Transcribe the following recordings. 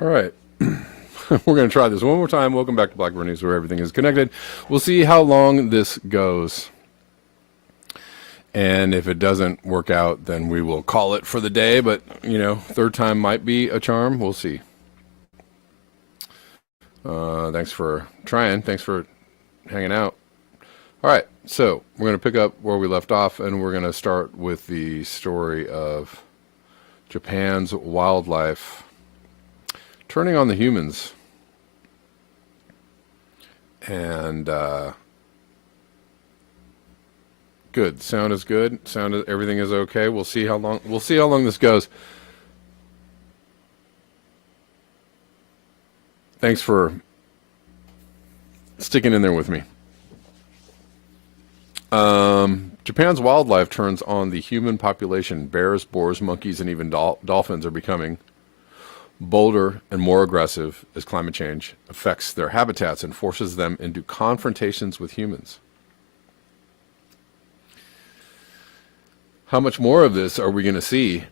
All right. We're going to try this one more time. Welcome back to Blackbird News, where everything is connected. We'll see how long this goes. And if it doesn't work out, then we will call it for the day. But, third time might be a charm. We'll see. Thanks for trying. Thanks for hanging out. All right. So we're going to pick up where we left off, and we're going to start with the story of Japan's wildlife turning on the humans. And good. Sound is good. Everything is okay. We'll see how long this goes. Thanks for sticking in there with me. Japan's wildlife turns on the human population. Bears, boars, monkeys, and even dolphins are becoming bolder and more aggressive as climate change affects their habitats and forces them into confrontations with humans. How much more of this are we going to see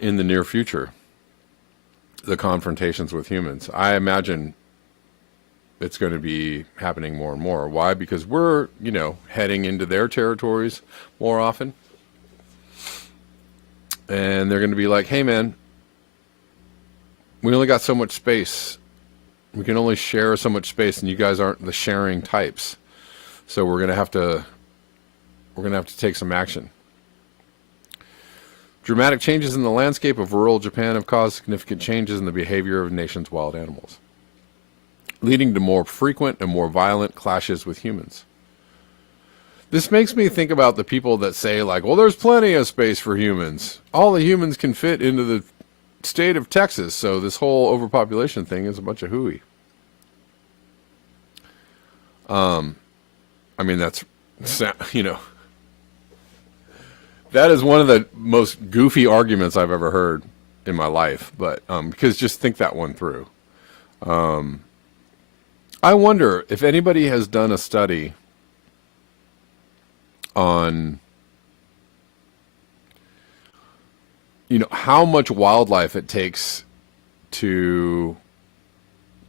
in the near future? The confrontations with humans. I imagine it's going to be happening more and more. Why? Because we're, heading into their territories more often. And they're going to be like, hey man, we only got so much space. We can only share so much space, and you guys aren't the sharing types. So we're going to have to take some action. Dramatic changes in the landscape of rural Japan have caused significant changes in the behavior of the nation's wild animals, leading to more frequent and more violent clashes with humans. This makes me think about the people that say, like, well, there's plenty of space for humans. All the humans can fit into the state of Texas, so this whole overpopulation thing is a bunch of hooey. That's, that is one of the most goofy arguments I've ever heard in my life. But because just think that one through. I wonder if anybody has done a study on, how much wildlife it takes to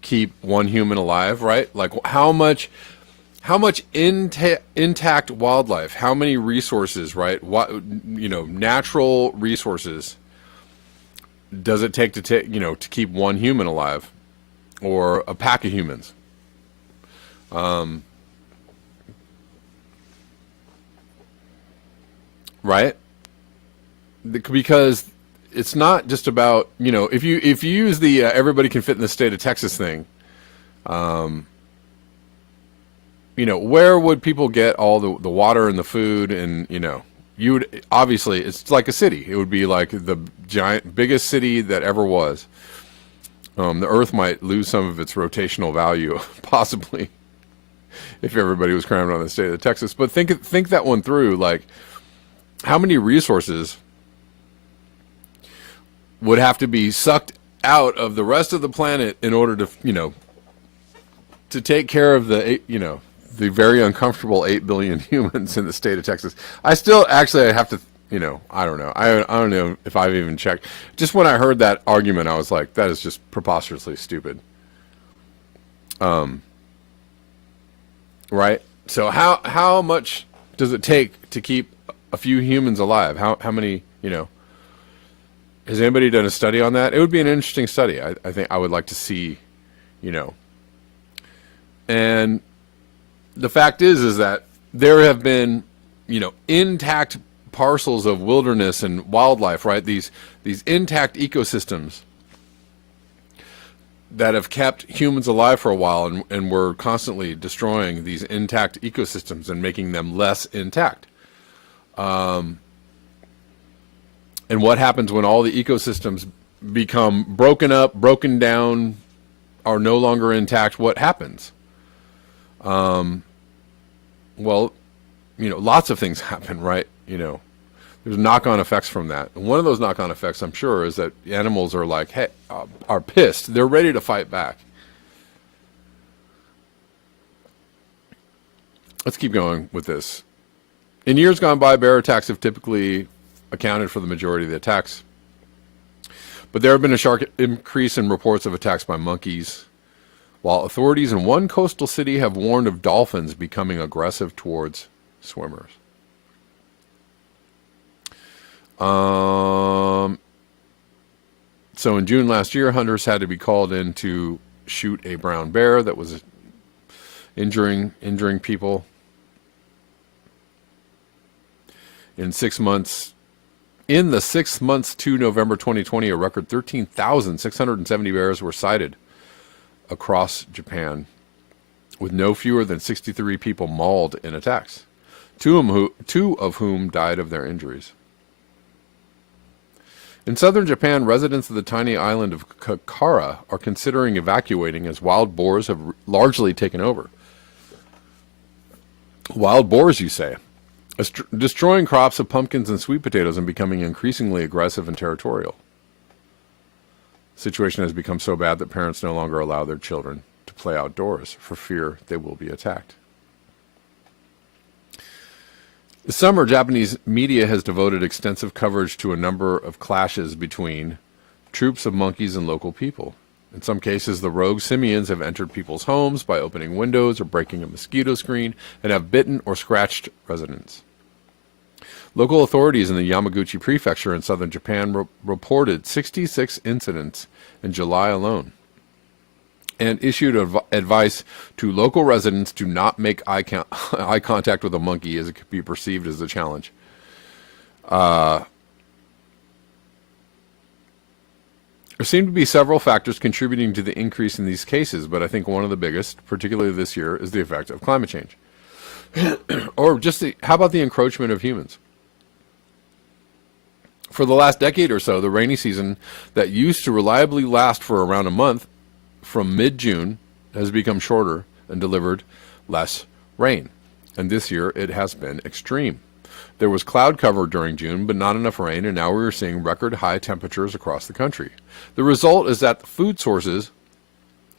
keep one human alive, right? Like how much intact wildlife, how many resources, right? What, natural resources does it take to keep one human alive or a pack of humans? Right? Because it's not just about, if you use the everybody can fit in the state of Texas thing, where would people get all the water and the food? And, you would, obviously, it's like a city. It would be like the biggest city that ever was. The earth might lose some of its rotational value, possibly, if everybody was crammed on the state of Texas. But think that one through, like, how many resources would have to be sucked out of the rest of the planet in order to, to take care of the very uncomfortable 8 billion humans in the state of Texas. I have to, I don't know. I don't know if I've even checked. Just when I heard that argument, I was like, that is just preposterously stupid. Right? So how much does it take to keep a few humans alive? How many, has anybody done a study on that? It would be an interesting study. I think I would like to see, and the fact is that there have been, intact parcels of wilderness and wildlife, right? These intact ecosystems that have kept humans alive for a while, and we're constantly destroying these intact ecosystems and making them less intact. And what happens when all the ecosystems become broken up, broken down, are no longer intact? What happens? Well, lots of things happen, right? There's knock-on effects from that. And one of those knock-on effects, I'm sure, is that animals are like, hey, are pissed. They're ready to fight back. Let's keep going with this. In years gone by, bear attacks have typically accounted for the majority of the attacks. But there have been a sharp increase in reports of attacks by monkeys, while authorities in one coastal city have warned of dolphins becoming aggressive towards swimmers. So in June last year, hunters had to be called in to shoot a brown bear that was injuring people. In the 6 months to November 2020, a record 13,670 bears were sighted across Japan, with no fewer than 63 people mauled in attacks, two of whom died of their injuries. In southern Japan, residents of the tiny island of Kakara are considering evacuating as wild boars have largely taken over. Wild boars, you say? Destroying crops of pumpkins and sweet potatoes and becoming increasingly aggressive and territorial. The situation has become so bad that parents no longer allow their children to play outdoors for fear they will be attacked. This summer, Japanese media has devoted extensive coverage to a number of clashes between troops of monkeys and local people. In some cases, the rogue simians have entered people's homes by opening windows or breaking a mosquito screen and have bitten or scratched residents. Local authorities in the Yamaguchi prefecture in southern Japan reported 66 incidents in July alone and issued advice to local residents to not make eye contact with a monkey, as it could be perceived as a challenge. There seem to be several factors contributing to the increase in these cases, but I think one of the biggest, particularly this year, is the effect of climate change. Or just how about the encroachment of humans? For the last decade or so, the rainy season that used to reliably last for around a month from mid-June has become shorter and delivered less rain. And this year it has been extreme. There was cloud cover during June, but not enough rain, and now we are seeing record high temperatures across the country. The result is that the food sources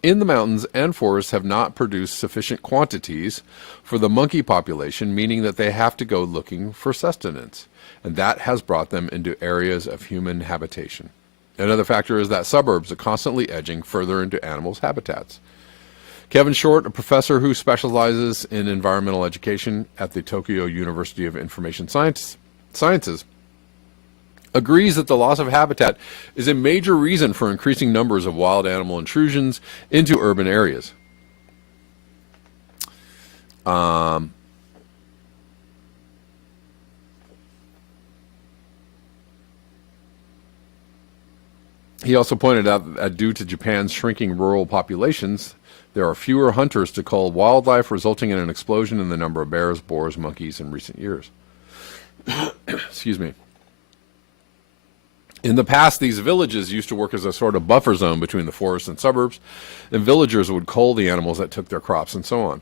in the mountains and forests have not produced sufficient quantities for the monkey population, meaning that they have to go looking for sustenance. And that has brought them into areas of human habitation. Another factor is that suburbs are constantly edging further into animals' habitats. Kevin Short, a professor who specializes in environmental education at the Tokyo University of Information Sciences, agrees that the loss of habitat is a major reason for increasing numbers of wild animal intrusions into urban areas. He also pointed out that due to Japan's shrinking rural populations, there are fewer hunters to cull wildlife, resulting in an explosion in the number of bears, boars, monkeys in recent years. Excuse me. In the past, these villages used to work as a sort of buffer zone between the forest and suburbs, and villagers would cull the animals that took their crops and so on.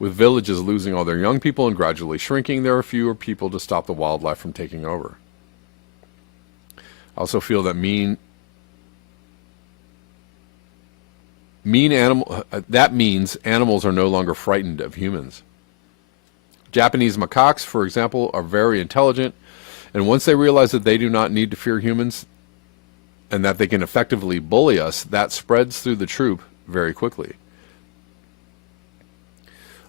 With villages losing all their young people and gradually shrinking, there are fewer people to stop the wildlife from taking over. I also feel that means animals are no longer frightened of humans. Japanese macaques, for example, are very intelligent, and once they realize that they do not need to fear humans and that they can effectively bully us, that spreads through the troop very quickly.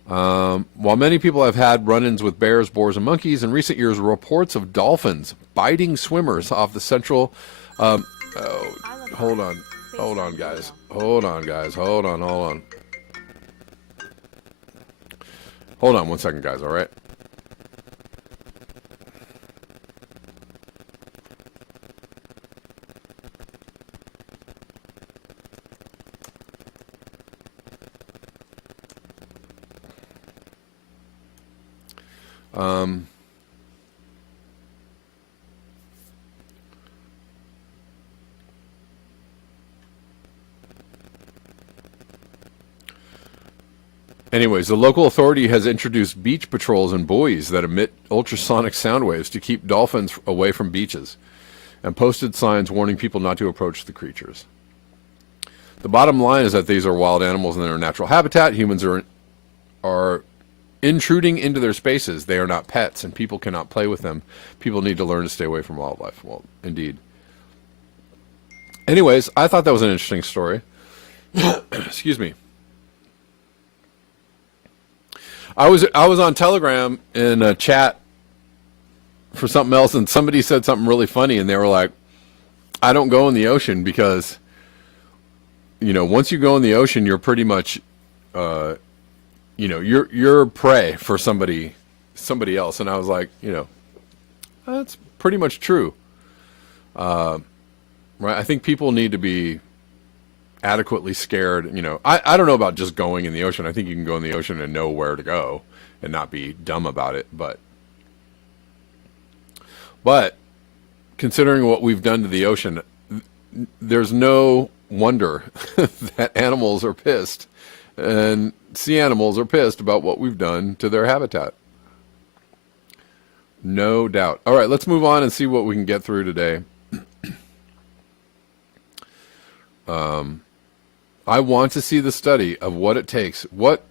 While many people have had run-ins with bears, boars, and monkeys, in recent years, reports of dolphins biting swimmers off the central... hold on, guys. Hold on. Hold on 1 second, guys, all right? Anyways, the local authority has introduced beach patrols and buoys that emit ultrasonic sound waves to keep dolphins away from beaches, and posted signs warning people not to approach the creatures. The bottom line is that these are wild animals in their natural habitat. Humans are intruding into their spaces. They are not pets, and people cannot play with them. People need to learn to stay away from wildlife. Well, indeed. Anyways, I thought that was an interesting story. Excuse me. I was on Telegram in a chat for something else, and somebody said something really funny, and they were like, "I don't go in the ocean because, once you go in the ocean, you're pretty much, you're prey for somebody else." And I was like, that's pretty much true, right? I think people need to be adequately scared. I don't know about just going in the ocean. I think you can go in the ocean and know where to go and not be dumb about it. But considering what we've done to the ocean, there's no wonder that animals are pissed and sea animals are pissed about what we've done to their habitat. No doubt. All right, let's move on and see what we can get through today. I want to see the study of what it takes, what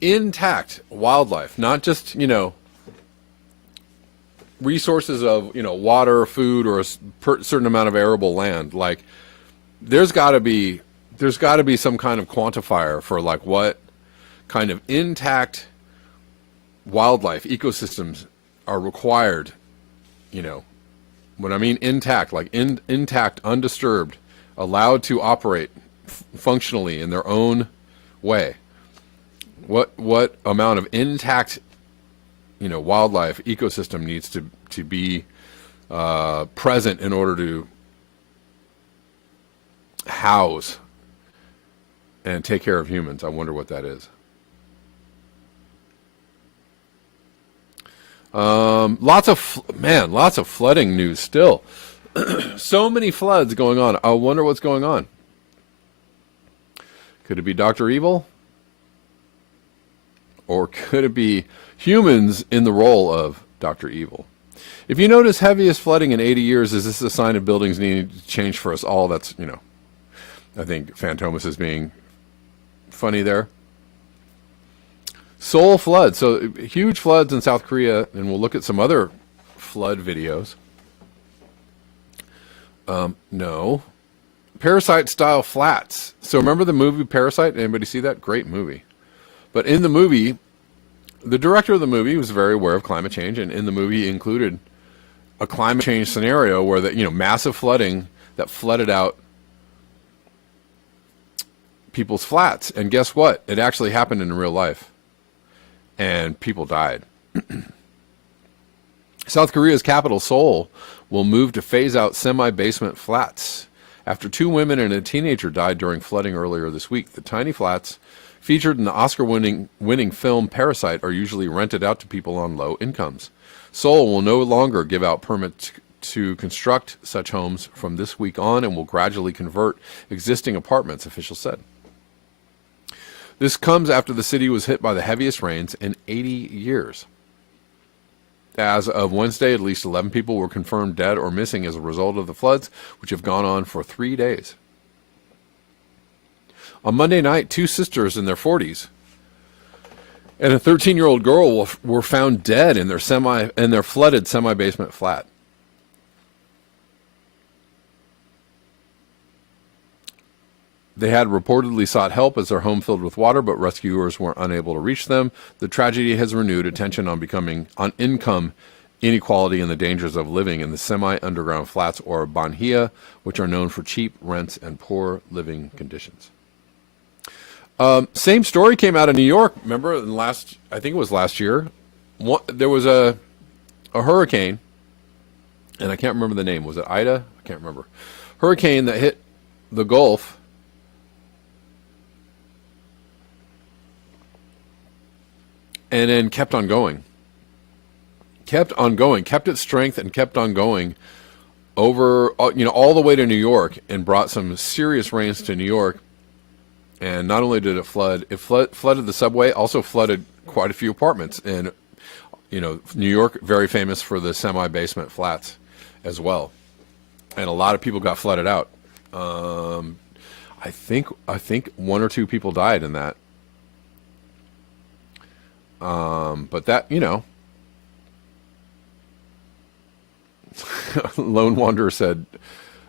intact wildlife, not just, resources of, water, food, or a certain amount of arable land. Like, there's got to be some kind of quantifier for like what kind of intact wildlife ecosystems are required. When I mean intact, like intact, undisturbed, allowed to operate functionally in their own way. What amount of intact, wildlife ecosystem needs to be present in order to house and take care of humans? I wonder what that is. Lots of flooding news still. So many floods going on. I wonder what's going on. Could it be Dr. Evil? Or could it be humans in the role of Dr. Evil? If you notice heaviest flooding in 80 years, is this a sign of buildings needing to change for us all? That's, I think Fantomas is being funny there. Seoul flood. So huge floods in South Korea, and we'll look at some other flood videos. No. Parasite style flats. So remember the movie Parasite? Anybody see that? Great movie. But in the movie, the director of the movie was very aware of climate change, and in the movie he included a climate change scenario where massive flooding that flooded out people's flats. And guess what? It actually happened in real life. And people died. South Korea's capital, Seoul, will move to phase out semi-basement flats after 2 women and a teenager died during flooding earlier this week. The tiny flats featured in the Oscar-winning film Parasite are usually rented out to people on low incomes. Seoul will no longer give out permits to construct such homes from this week on and will gradually convert existing apartments, officials said. This comes after the city was hit by the heaviest rains in 80 years. As of Wednesday, at least 11 people were confirmed dead or missing as a result of the floods, which have gone on for 3 days. On Monday night, 2 sisters in their 40s and a 13-year-old girl were found dead in their flooded semi-basement flat. They had reportedly sought help as their home filled with water, but rescuers were unable to reach them. The tragedy has renewed attention on income inequality and the dangers of living in the semi-underground flats, or banhia, which are known for cheap rents and poor living conditions. Same story came out of New York. Remember, I think it was last year, there was a hurricane, and I can't remember the name. Was it Ida? I can't remember. Hurricane that hit the Gulf. And then kept on going, kept its strength and kept on going over, all the way to New York, and brought some serious rains to New York. And not only did it flood, flooded the subway, also flooded quite a few apartments. And, New York, very famous for the semi-basement flats as well. And a lot of people got flooded out. I think 1 or 2 people died in that. But that, Lone Wanderer said,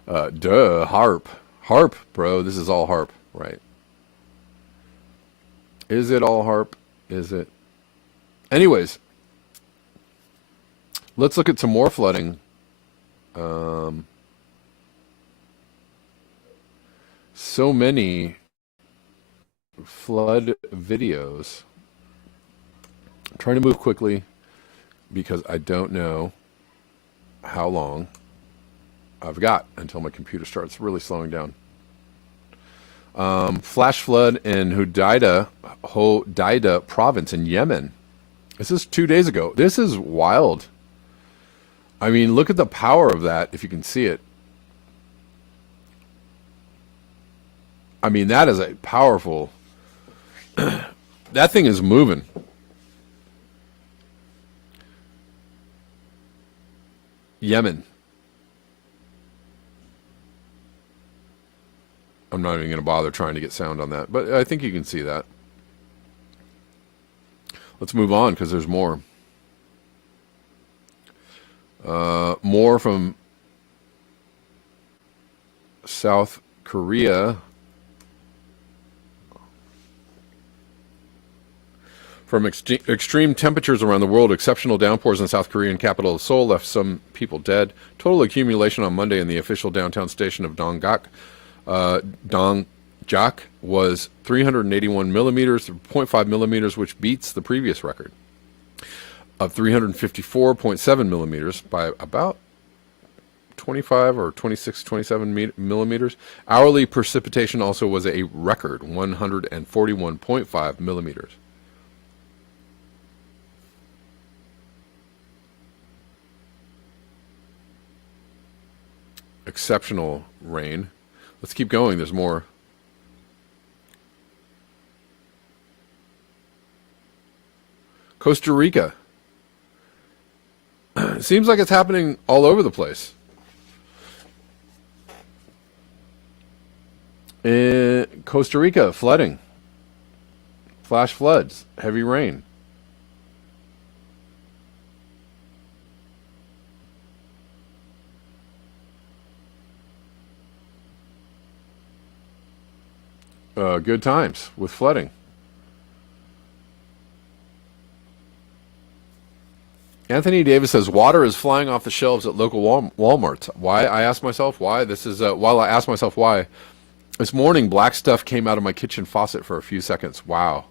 Duh, harp. Harp, bro. This is all harp, right? Is it all harp? Is it? Anyways, let's look at some more flooding. Um, so many flood videos. I'm trying to move quickly because I don't know how long I've got until my computer starts really slowing down. Flash flood in Hodeida province in Yemen. This is 2 days ago. This is wild. I mean, look at the power of that if you can see it. I mean, that is a powerful. That thing is moving. Yemen. I'm not even going to bother trying to get sound on that, but I think you can see that. Let's move on because there's more. More from South Korea. From extreme temperatures around the world, exceptional downpours in South Korean capital Seoul left some people dead. Total accumulation on Monday in the official downtown station of Dongjak was 381 millimeters, 0.5 millimeters, which beats the previous record of 354.7 millimeters by about 25 or 26, 27 millimeters. Hourly precipitation also was a record 141.5 millimeters. Exceptional rain. Let's keep going. There's more. Costa Rica. It seems like it's happening all over the place. In Costa Rica, flooding. Flash floods. Heavy rain. Good times with flooding. Anthony Davis says water is flying off the shelves at local Walmarts. Why? I ask myself why. This is while I ask myself why. This morning, black stuff came out of my kitchen faucet for a few seconds. Wow.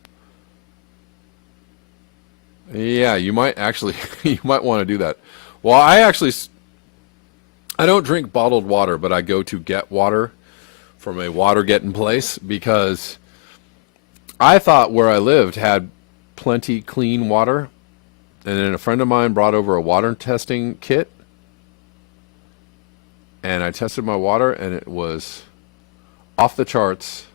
Yeah, you might actually you might want to do that. Well, I don't drink bottled water, but I go to get water from a water getting place because I thought where I lived had plenty clean water. And then a friend of mine brought over a water testing kit. And I tested my water and it was off the charts.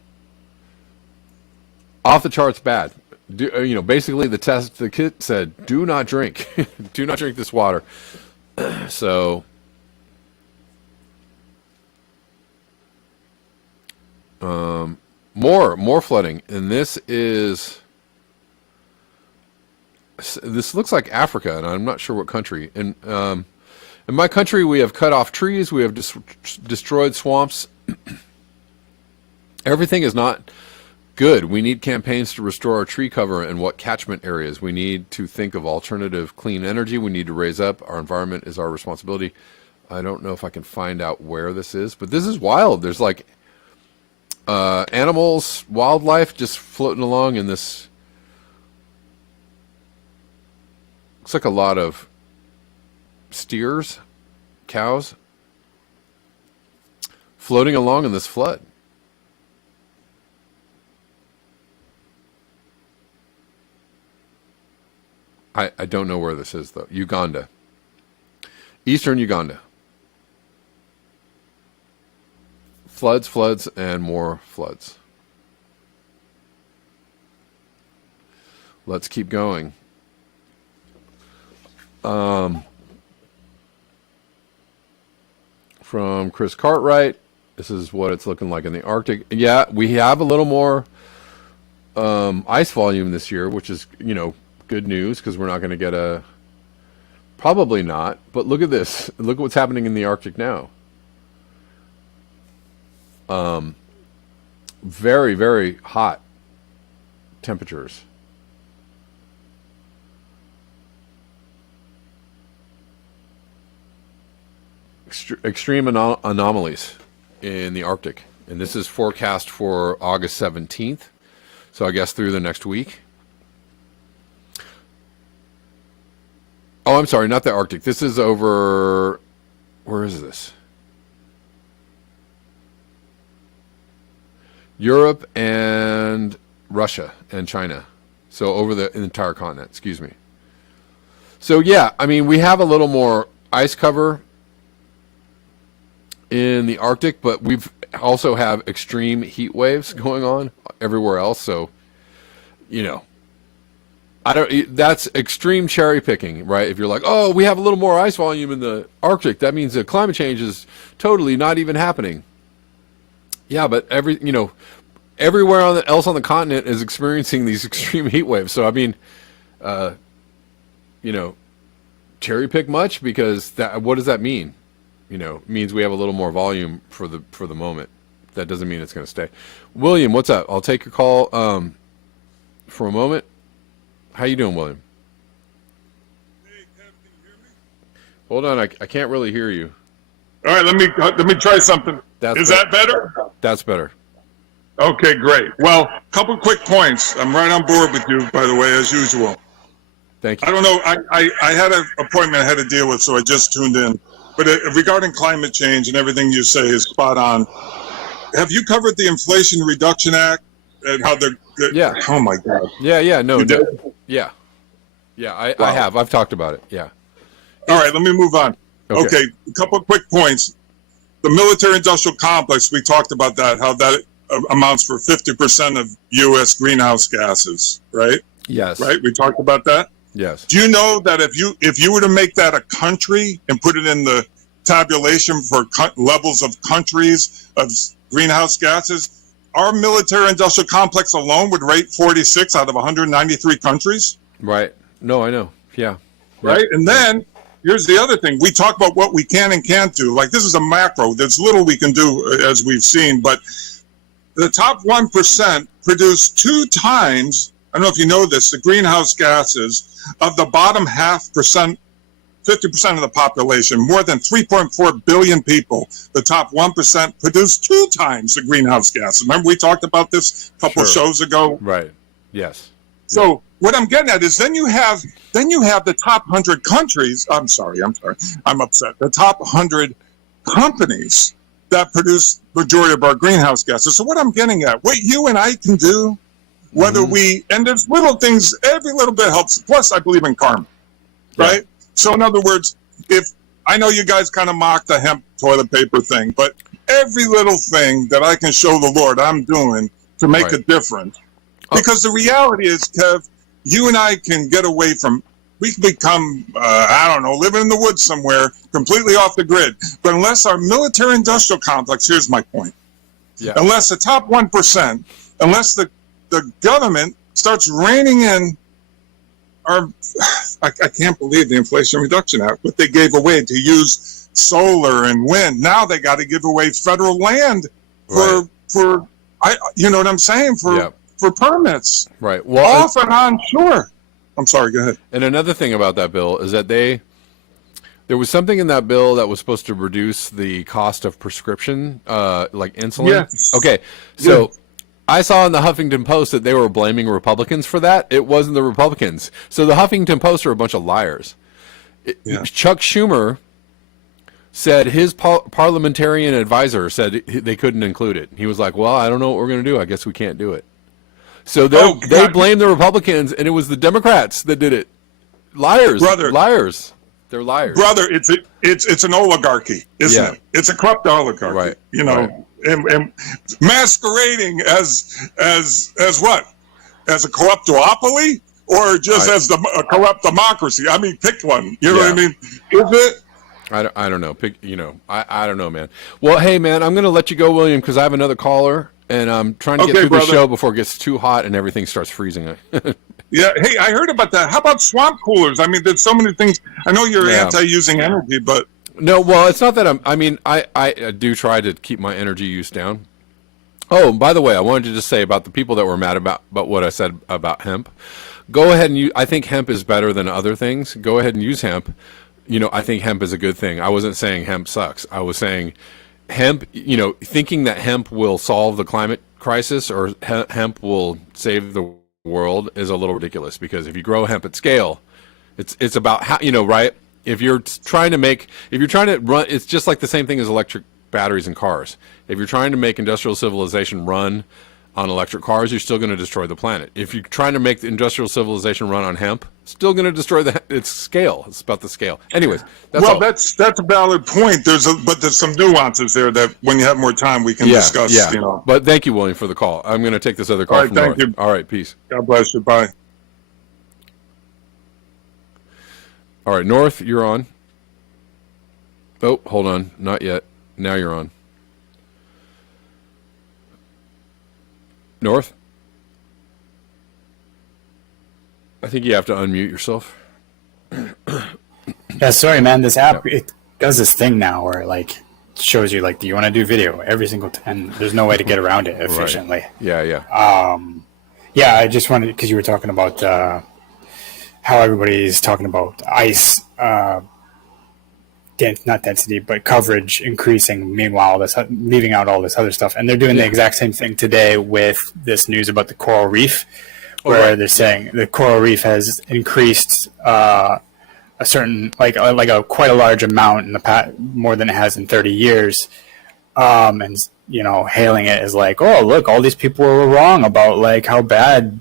Off the charts bad. Basically the kit said, do not drink. Do not drink this water. So more flooding, and this looks like Africa, and I'm not sure what country. And in my country, we have cut off trees, we have destroyed swamps. Everything is not good. We need campaigns to restore our tree cover and what catchment areas. We need to think of alternative clean energy. We need to raise up. Our environment is our responsibility. I don't know if I can find out where this is, but this is wild. There's like animals, wildlife just floating along in this. Looks like a lot of steers, cows, floating along in this flood. I don't know where this is, though. Uganda. Eastern Uganda. Floods, and more floods. Let's keep going. From Chris Cartwright, this is what it's looking like in the Arctic. Yeah, we have a little more ice volume this year, which is, good news because we're not going to get probably not, but look at this. Look at what's happening in the Arctic now. very, very hot temperatures. Extreme anomalies in the Arctic. And this is forecast for August 17th. So I guess through the next week. Oh, I'm sorry, not the Arctic. This is over, where is this? Europe and Russia and China. So over the entire continent, excuse me. So yeah, I mean, we have a little more ice cover in the Arctic, but we've also have extreme heat waves going on everywhere else. So, you know, that's extreme cherry picking, right? If you're like, oh, we have a little more ice volume in the Arctic, that means that climate change is totally not even happening. Yeah, but everywhere else on the continent is experiencing these extreme heat waves. So I mean, cherry pick much, because what does that mean? It means we have a little more volume for the moment. That doesn't mean it's going to stay. William, what's up? I'll take your call for a moment. How you doing, William? Hey, Kev, can you hear me? Hold on, I can't really hear you. All right, let me try something. Is that better? That's better. Okay, great. Well, a couple quick points. I'm right on board with you, by the way, as usual. Thank you. I don't know. I had an appointment I had to deal with, so I just tuned in. But regarding climate change and everything you say is spot on. Have you covered the Inflation Reduction Act and how they're? Yeah. Oh my God. Yeah. No. You did? Yeah. I Wow. have. I've talked about it. Yeah. All right, let me move on. Okay, a couple of quick points. The military-industrial complex, we talked about that, how that amounts for 50% of U.S. greenhouse gases, right? Yes. Right, we talked about that? Yes. Do you know that if you were to make that a country and put it in the tabulation for levels of countries of greenhouse gases, our military-industrial complex alone would rate 46 out of 193 countries? Right. No, I know. Yeah. Right, and then here's the other thing. We talk about what we can and can't do. Like, this is a macro. There's little we can do, as we've seen. But the top 1% produce 2 times, I don't know if you know this, the greenhouse gases of the bottom 50% of the population. More than 3.4 billion people, the top 1% produce 2 times the greenhouse gases. Remember, we talked about this a couple shows ago? Right. Yes. So what I'm getting at is then you have the top 100 countries. I'm sorry. I'm upset. The top 100 companies that produce majority of our greenhouse gases. So what I'm getting at, what you and I can do, whether and there's little things, every little bit helps. Plus, I believe in karma, right? So in other words, if I know you guys kind of mock the hemp toilet paper thing, but every little thing that I can show the Lord I'm doing to make a difference. Because the reality is, Kev, you and I can get away from, we can become, living in the woods somewhere, completely off the grid. But unless our military-industrial complex, here's my point, unless the top 1%, unless the government starts reining in our, I can't believe the Inflation Reduction Act, what they gave away to use solar and wind. Now they got to give away federal land for you know what I'm saying, for permits. Right. Well, off and on shore. I'm sorry, go ahead. And another thing about that bill is that there was something in that bill that was supposed to reduce the cost of prescription, like insulin. Yes. Okay. So I saw in the Huffington Post that they were blaming Republicans for that. It wasn't the Republicans. So the Huffington Post are a bunch of liars. Chuck Schumer said his parliamentarian advisor said they couldn't include it. He was like, well, I don't know what we're going to do. I guess we can't do it. So they blamed the Republicans, and it was the Democrats that did it. Liars, brother. Liars. They're liars, brother. It's an oligarchy, isn't it? It's a corrupt oligarchy, right? You know, and masquerading as what? As a corrupt duopoly, or just as a corrupt democracy? I mean, pick one. You know what I mean? Is it? I don't know. I don't know, man. Well, hey, man, I'm going to let you go, William, because I have another caller. And I'm trying to get through the show before it gets too hot and everything starts freezing. Yeah. Hey, I heard about that. How about swamp coolers? I mean, there's so many things. I know you're anti-using energy, but no. Well, it's not that I do try to keep my energy use down, Oh, by the way, I wanted to just say about the people that were mad about what I said about hemp. Go ahead and use. I think hemp is better than other things. Go ahead and use hemp. I think hemp is a good thing. I wasn't saying hemp sucks. I was saying hemp. Thinking that hemp will solve the climate crisis or hemp will save the world is a little ridiculous because if you grow hemp at scale, it's about how right. If you're trying to run, it's just like the same thing as electric batteries in cars. If you're trying to make industrial civilization run on electric cars, you're still going to destroy the planet. If you're trying to make the industrial civilization run on hemp, still going to destroy its scale. It's about the scale. Anyways, that's a valid point. But there's some nuances there that when you have more time we can discuss. Yeah. But thank you, William, for the call. I'm going to take this other call from North. You. All right, peace. God bless you. Bye. All right, North, you're on. Oh, hold on. Not yet. Now you're on. North? I think you have to unmute yourself. Yeah, sorry, man. This app, it does this thing now where, like, shows you, like, do you want to do video every single time? And there's no way to get around it efficiently. Right. Yeah. Yeah, I just wanted, because you were talking about how everybody's talking about ICE, not density, but coverage increasing. Meanwhile, leaving out all this other stuff. And they're doing the exact same thing today with this news about the coral reef, where they're saying the coral reef has increased a certain, like quite a large amount in the past, more than it has in 30 years. And, hailing it as like, oh, look, all these people were wrong about like how bad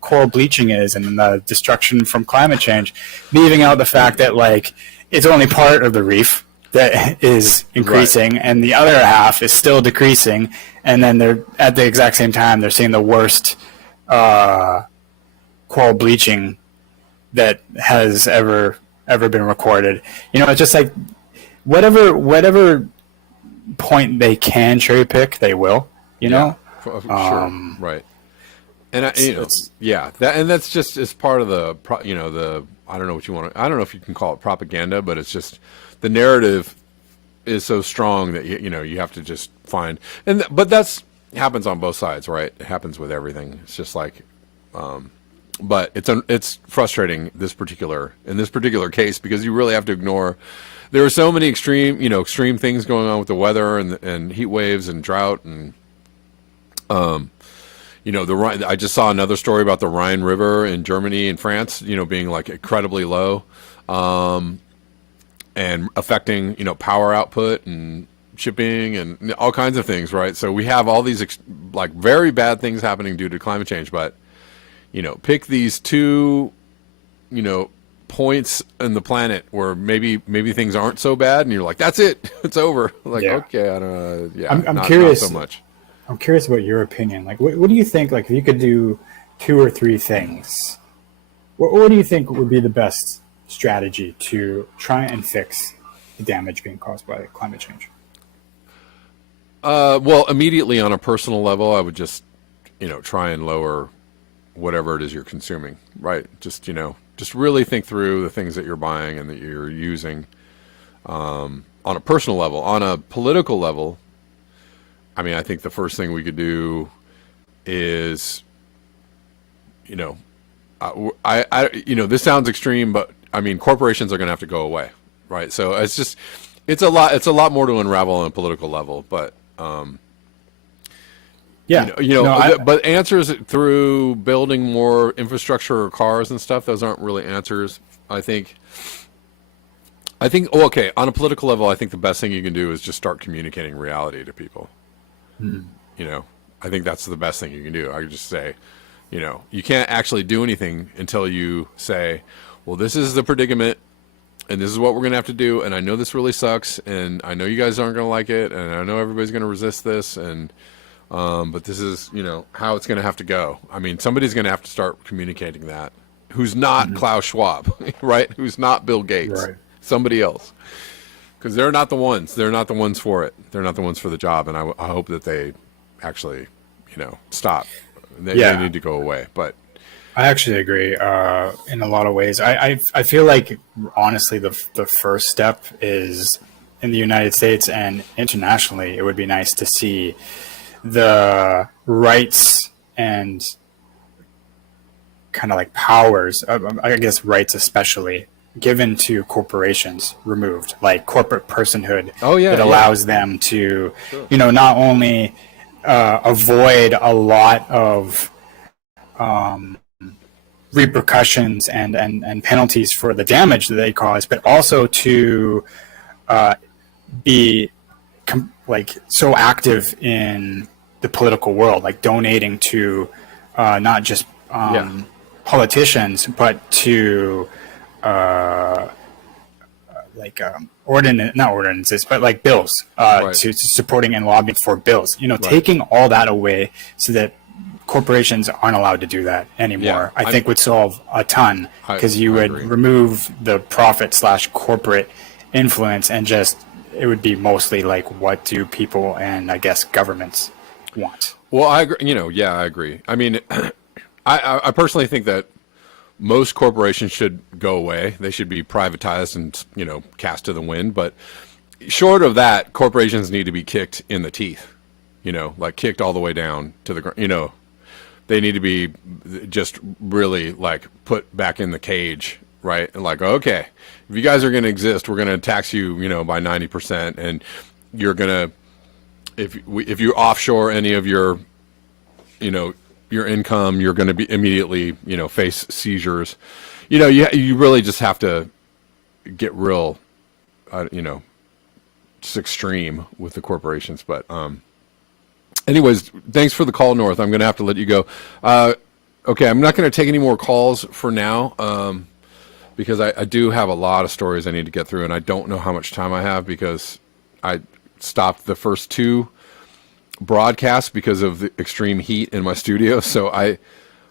coral bleaching is and the destruction from climate change, leaving out the fact that like it's only part of the reef that is increasing and the other half is still decreasing. And then they're at the exact same time, they're seeing the worst coral bleaching that has ever been recorded. It's just like whatever point they can cherry pick, they will, know? Sure. Right. And that's just as part of the I don't know what you want to, I don't know if you can call it propaganda, but it's just the narrative is so strong that you have to just find, but that's happens on both sides, right? It happens with everything. It's just like, but it's frustrating in this particular case because you really have to ignore. There are so many extreme things going on with the weather and heat waves and drought and, I just saw another story about the Rhine River in Germany and France, being like incredibly low, and affecting, power output and shipping and all kinds of things, right? So we have all these like very bad things happening due to climate change, but, pick these two, points in the planet where maybe things aren't so bad and you're like, that's it, it's over. Like, okay, I don't know. I'm curious. Not so much. I'm curious about your opinion. Like, what do you think? Like, if you could do 2 or 3 things, what do you think would be the best strategy to try and fix the damage being caused by climate change? Well, immediately on a personal level, I would just, try and lower whatever it is you're consuming, right? Just really think through the things that you're buying and that you're using, on a personal level. On a political level, I mean, I think the first thing we could do is, this sounds extreme, but I mean, corporations are going to have to go away, right? So it's a lot more to unravel on a political level, but, but answers through building more infrastructure or cars and stuff, those aren't really answers. I think, on a political level, I think the best thing you can do is just start communicating reality to people. I think that's the best thing you can do. I could just say, you can't actually do anything until you say, well, this is the predicament and this is what we're going to have to do. And I know this really sucks. And I know you guys aren't going to like it. And I know everybody's going to resist this. And, but this is, how it's going to have to go. I mean, somebody's going to have to start communicating that. Who's not Klaus Schwab, right? Who's not Bill Gates, right. Somebody else. Because they're not the ones. They're not the ones for it. They're not the ones for the job. And I hope that they actually, stop. They need to go away. But I actually agree in a lot of ways. I feel like, honestly, the first step is in the United States and internationally, it would be nice to see the rights and kind of like powers, I guess rights especially, given to corporations removed, like corporate personhood. Oh, yeah, that yeah. allows them to, not only avoid a lot of repercussions and penalties for the damage that they cause, but also to be like so active in the political world, like donating to not just politicians, but to not ordinances, but like bills, Right. to supporting and lobbying for bills. Taking all that away so that corporations aren't allowed to do that anymore. Yeah, I think would solve a ton, because you I would agree. remove the profit/corporate influence, and just it would be mostly like, what do people and I guess governments want? Well, I agree. Yeah, I agree. I mean, I personally think that most corporations should go away. They should be privatized and, cast to the wind. But short of that, corporations need to be kicked in the teeth, like kicked all the way down to the ground. They need to be just really like put back in the cage, right? And like, okay, if you guys are going to exist, we're going to tax you, by 90%. And you're going to, if you offshore any of your, your income, you're going to be immediately, face seizures. You really just have to get real, just extreme with the corporations. But, anyways, thanks for the call, North. I'm going to have to let you go. Okay, I'm not going to take any more calls for now, because I do have a lot of stories I need to get through, and I don't know how much time I have because I stopped the first two broadcasts because of the extreme heat in my studio. So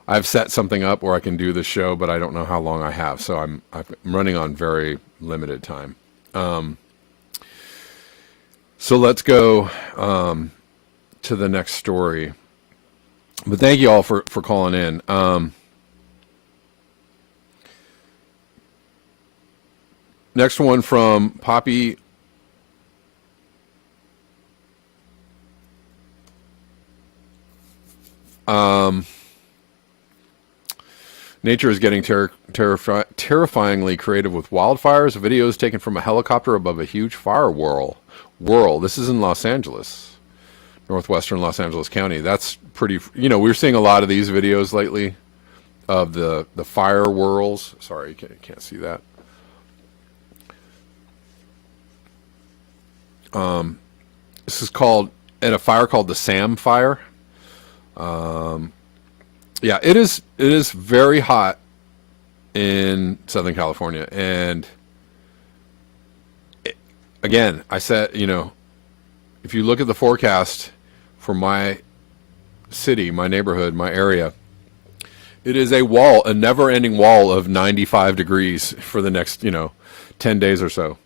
I've set something up where I can do this show, but I don't know how long I have. So I'm running on very limited time. So let's go to the next story. But thank you all for calling in. Next one from Poppy. Nature is getting terrifyingly creative with wildfires. Videos taken from a helicopter above a huge fire whirl. This is in Los Angeles, northwestern Los Angeles County. That's pretty, we're seeing a lot of these videos lately of the fire whirls. Sorry, you can't see that. This is at a fire called the Sam Fire. Yeah, it is very hot in Southern California. And again, I said, if you look at the forecast for my city, my neighborhood, my area, it is a never-ending wall of 95 degrees for the next, 10 days or so.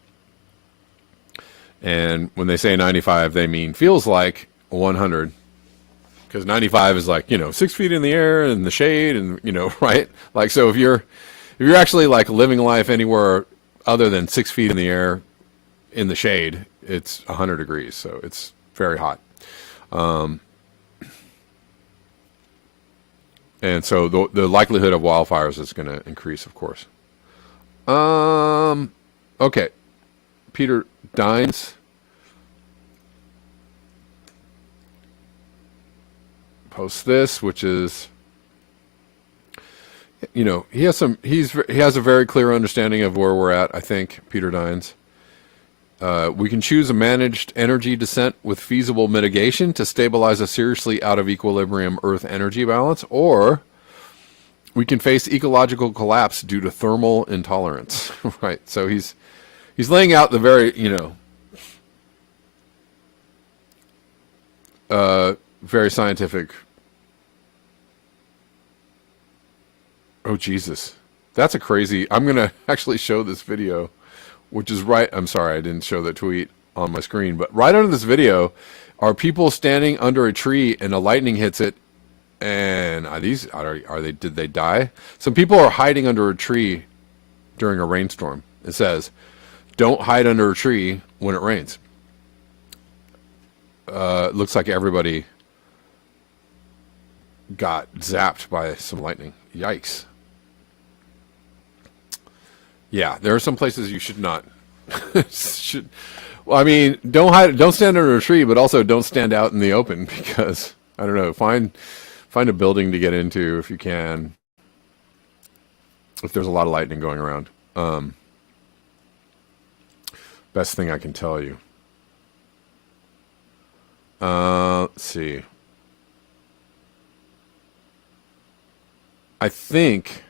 And when they say 95, they mean feels like 100. Because 95 is like, 6 feet in the air and the shade and, right? Like, so if you're actually like living life anywhere other than 6 feet in the air in the shade, it's 100 degrees. So it's very hot. And so the likelihood of wildfires is going to increase, of course. Okay. Peter Dines. Posts this, which is, he has a very clear understanding of where we're at. I think Peter Dines. We can choose a managed energy descent with feasible mitigation to stabilize a seriously out of equilibrium Earth energy balance, or we can face ecological collapse due to thermal intolerance. Right. So he's laying out the very, very scientific. Oh, Jesus. That's a crazy... I'm going to actually show this video, which is right... I'm sorry, I didn't show the tweet on my screen, but right under this video are people standing under a tree and a lightning hits it. And did they die? Some people are hiding under a tree during a rainstorm. It says, don't hide under a tree when it rains. It looks like everybody got zapped by some lightning. Yikes. Yeah, there are some places you should not. should. Well, I mean, don't stand under a tree, but also don't stand out in the open because I don't know. Find a building to get into if you can. If there's a lot of lightning going around, best thing I can tell you. Let's see. I think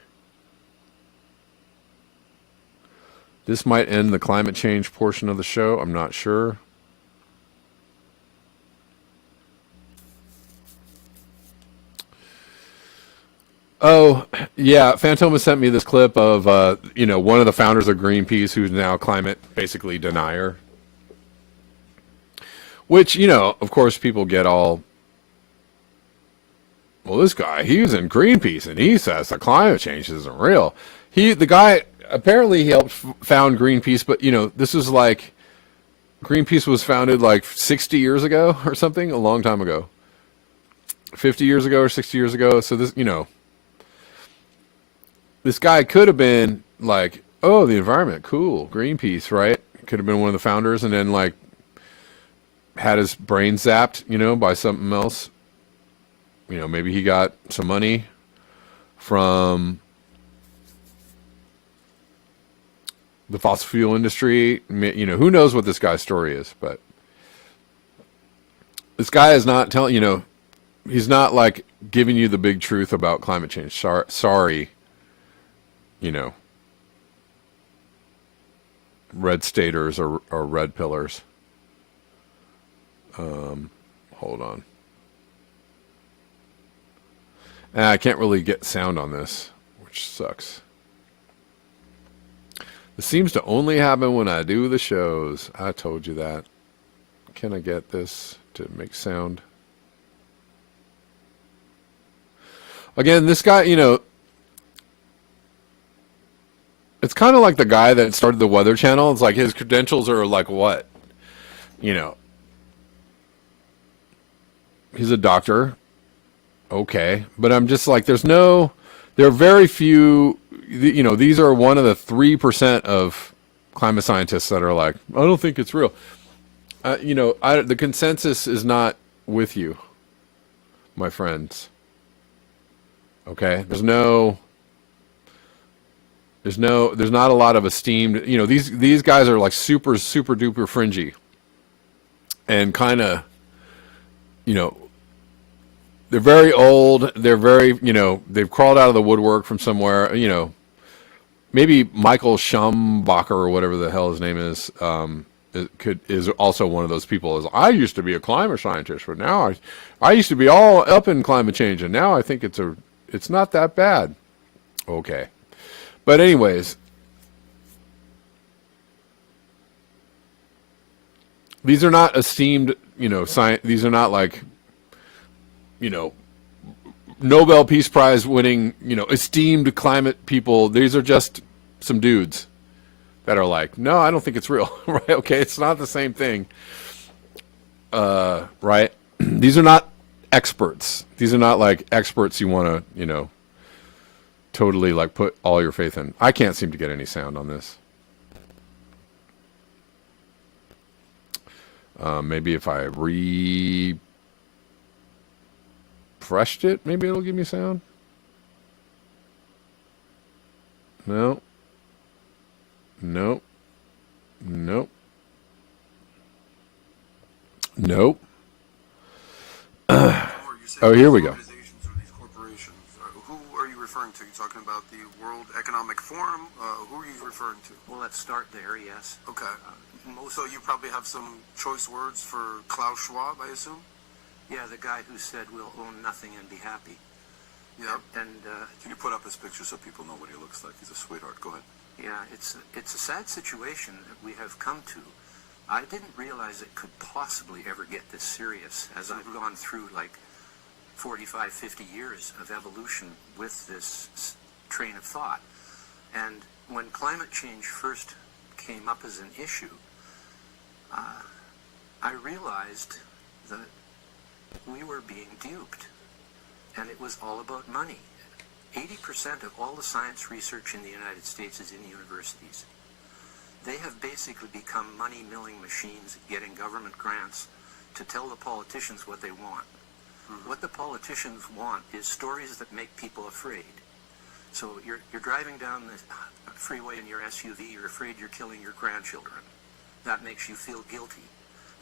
this might end the climate change portion of the show. I'm not sure. Oh, yeah. Fantoma sent me this clip of, one of the founders of Greenpeace who's now climate basically denier. Which, of course, people get all, well, this guy, he was in Greenpeace and he says the climate change isn't real. The guy, apparently he helped found Greenpeace, but, this is like, Greenpeace was founded like 60 years ago or something, a long time ago. 50 years ago or 60 years ago. So this, this guy could have been like, oh, the environment, cool, Greenpeace, right? Could have been one of the founders and then like had his brain zapped, by something else. Maybe he got some money from the fossil fuel industry. Who knows what this guy's story is, but this guy is not telling, he's not like giving you the big truth about climate change. Sorry. Red staters or red pillars. Hold on. I can't really get sound on this, which sucks. This seems to only happen when I do the shows. I told you that. Can I get this to make sound? Again, this guy, it's kind of like the guy that started the Weather Channel. It's like his credentials are like what? He's a doctor. Okay. But I'm just like, there are very few, these are one of the 3% of climate scientists that are like, I don't think it's real. The consensus is not with you, my friends. Okay. There's not a lot of esteemed, these guys are like super, super duper fringy and kind of, they're very old. They're very, they've crawled out of the woodwork from somewhere, maybe Michael Schumbacher or whatever the hell his name is also one of those people. Is I used to be a climate scientist, but now I used to be all up in climate change, and now I think it's not that bad. Okay. But anyways, these are not esteemed, science. These are not like, Nobel Peace Prize winning, esteemed climate people. These are just some dudes that are like, no, I don't think it's real. Right? Okay. It's not the same thing. Right. These are not experts. These are not like experts you want to, totally like put all your faith in. I can't seem to get any sound on this. Maybe if I refreshed it, maybe it'll give me sound. No. Nope. Nope. Nope. Oh, here we go. Who are you referring to? You talking about the World Economic Forum? Who are you referring to? Well, let's start there, yes. Okay. So you probably have some choice words for Klaus Schwab, I assume? Yeah, the guy who said we'll own nothing and be happy. Yeah. And can you put up his picture so people know what he looks like? He's a sweetheart. Go ahead. yeah, it's a sad situation that we have come to. I didn't realize it could possibly ever get this serious as I've gone through like 45, 50 years of evolution with this train of thought. And when climate change first came up as an issue, I realized that we were being duped. and it was all about money. 80% of all the science research in the United States is in universities. They have basically become money-milling machines getting government grants to tell the politicians what they want. What the politicians want is stories that make people afraid. So you're driving down the freeway in your SUV, you're afraid you're killing your grandchildren. That makes you feel guilty.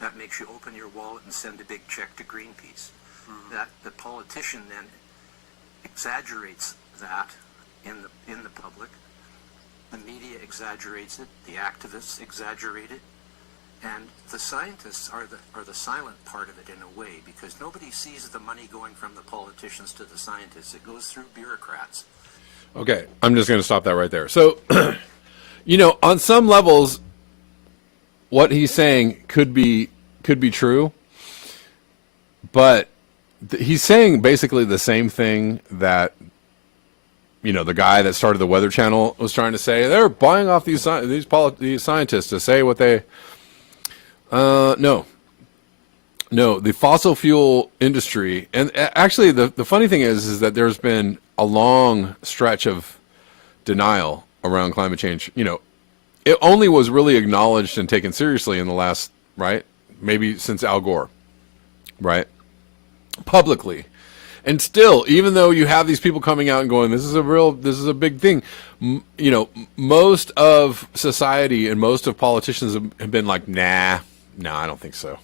That makes you open your wallet and send a big check to Greenpeace. That the politician then exaggerates that in the public. The media exaggerates it. The activists exaggerate it. And the scientists are the silent part of it in a way, because nobody sees the money going from the politicians to the scientists. It goes through bureaucrats. Okay, I'm just going to stop that right there. So, on some levels, what he's saying could be true, but he's saying basically the same thing that the guy that started the Weather Channel was trying to say. They're buying off these scientists to say what they. No, the fossil fuel industry, and actually the funny thing is that there's been a long stretch of denial around climate change. It only was really acknowledged and taken seriously in the last, right? Maybe since Al Gore, right? Publicly. And still, even though you have these people coming out and going, this is a big thing, most of society and most of politicians have been like, nah, I don't think so.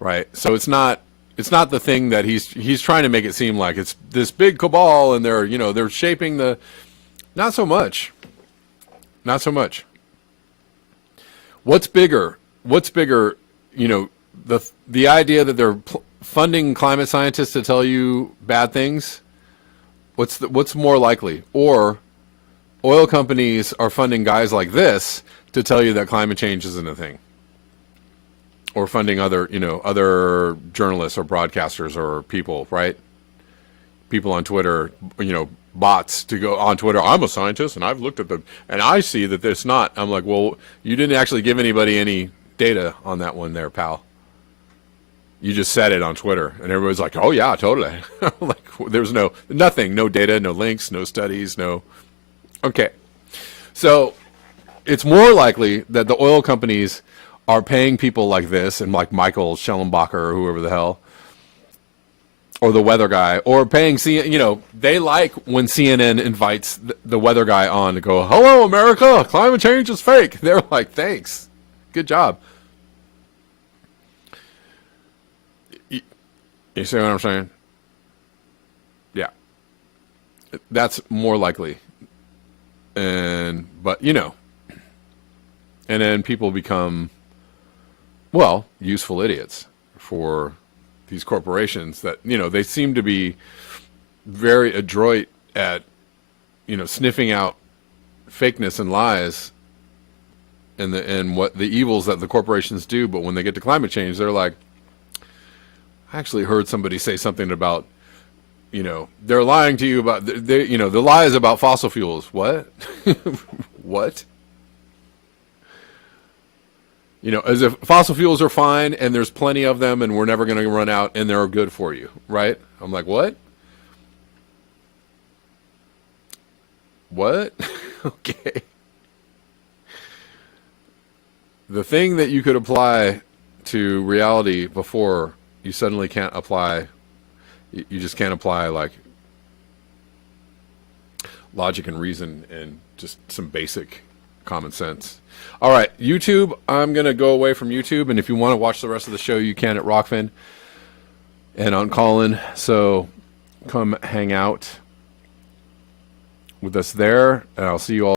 Right? So it's not the thing that he's trying to make it seem like it's this big cabal and they're shaping not so much. Not so much. What's bigger? The idea that they're funding climate scientists to tell you bad things. What's more likely? Or oil companies are funding guys like this to tell you that climate change isn't a thing. Or funding other journalists or broadcasters or people, right? People on Twitter, bots to go on Twitter. I'm a scientist and I've looked at and I see that it's not. I'm like, well, you didn't actually give anybody any data on that one there, pal. You just said it on Twitter and everybody's like, oh yeah, totally. Like there's nothing, no data, no links, no studies, no. Okay. So it's more likely that the oil companies are paying people like this and like Michael Schellenbacher or whoever the hell, or the weather guy, or paying they like when CNN invites the weather guy on to go, hello America, climate change is fake. They're like, thanks, good job. You see what I'm saying? Yeah, that's more likely. But and then people become, well, useful idiots for these corporations that, they seem to be very adroit at, sniffing out fakeness and lies and what the evils that the corporations do. But when they get to climate change, they're like, I actually heard somebody say something about, they're lying to you about, the lies about fossil fuels. What? What? As if fossil fuels are fine and there's plenty of them and we're never going to run out and they're good for you, right? I'm like, what? What? Okay. The thing that you could apply to reality before, you suddenly can't apply. You just can't apply like logic and reason and just some basic common sense. All right, YouTube, I'm going to go away from YouTube, and if you want to watch the rest of the show, you can at Rockfin and on Callin. So come hang out with us there, and I'll see you all